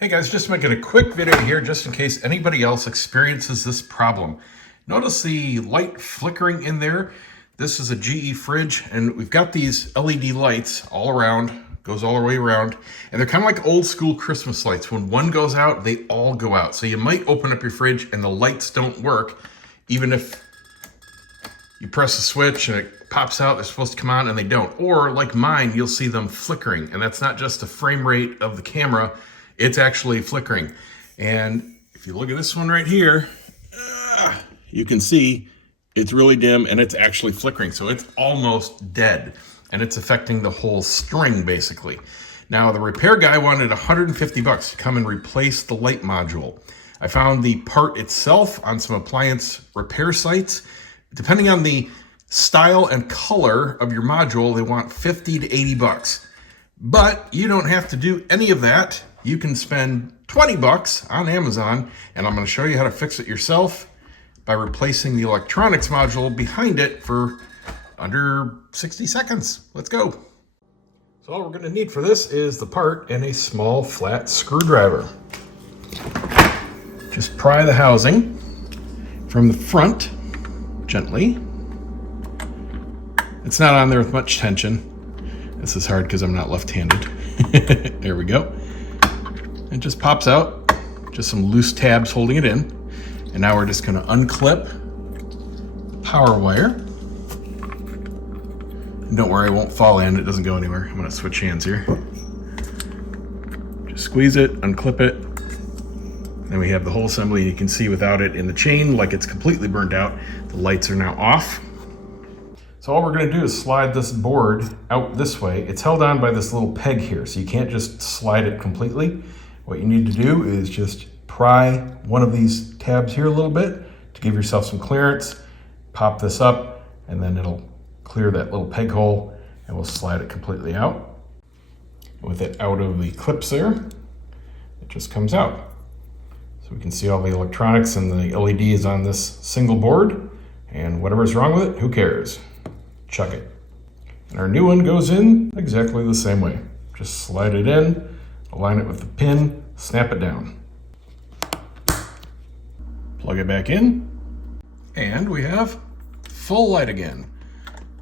Hey guys, just making a quick video here just in case anybody else experiences this problem. Notice the light flickering in there. This is a GE fridge and we've got these LED lights all around, goes all the way around, and they're kind of like old school Christmas lights. When one goes out, they all go out. So you might open up your fridge and the lights don't work, even if you press the switch and it pops out, they're supposed to come on and they don't. Or like mine, you'll see them flickering, and that's not just the frame rate of the camera, it's actually flickering. And if you look at this one right here, you can see it's really dim and it's actually flickering. So it's almost dead and it's affecting the whole string basically. Now the repair guy wanted 150 bucks to come and replace the light module. I found the part itself on some appliance repair sites. Depending on the style and color of your module, they want 50 to 80 bucks. But you don't have to do any of that. You can spend 20 bucks on Amazon, and I'm going to show you how to fix it yourself by replacing the electronics module behind it for under 60 seconds. Let's go. So all we're going to need for this is the part and a small flat screwdriver. Just pry the housing from the front gently. It's not on there with much tension. This is hard because I'm not left-handed. There we go. It just pops out, just some loose tabs holding it in. And now we're just going to unclip the power wire. And don't worry, it won't fall in, it doesn't go anywhere. I'm going to switch hands here. Just squeeze it, unclip it. Then we have the whole assembly. You can see without it in the chain, like it's completely burned out. The lights are now off. So all we're going to do is slide this board out this way. It's held on by this little peg here, so you can't just slide it completely. What you need to do is just pry one of these tabs here a little bit to give yourself some clearance. Pop this up, and then it'll clear that little peg hole, and we'll slide it completely out. With it out of the clips there, it just comes out. So we can see all the electronics and the LEDs on this single board, and whatever's wrong with it, who cares? Chuck it. And our new one goes in exactly the same way. Just slide it in, align it with the pin, snap it down. Plug it back in, and we have full light again.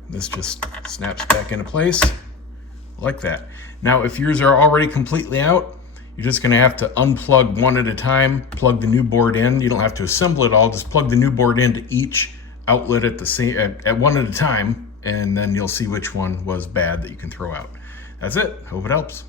This just snaps back into place like that. Now, if yours are already completely out, you're just gonna have to unplug one at a time, plug the new board in. You don't have to assemble it all, just plug the new board into each outlet at the same at one at a time, and then you'll see which one was bad that you can throw out. That's it. Hope it helps.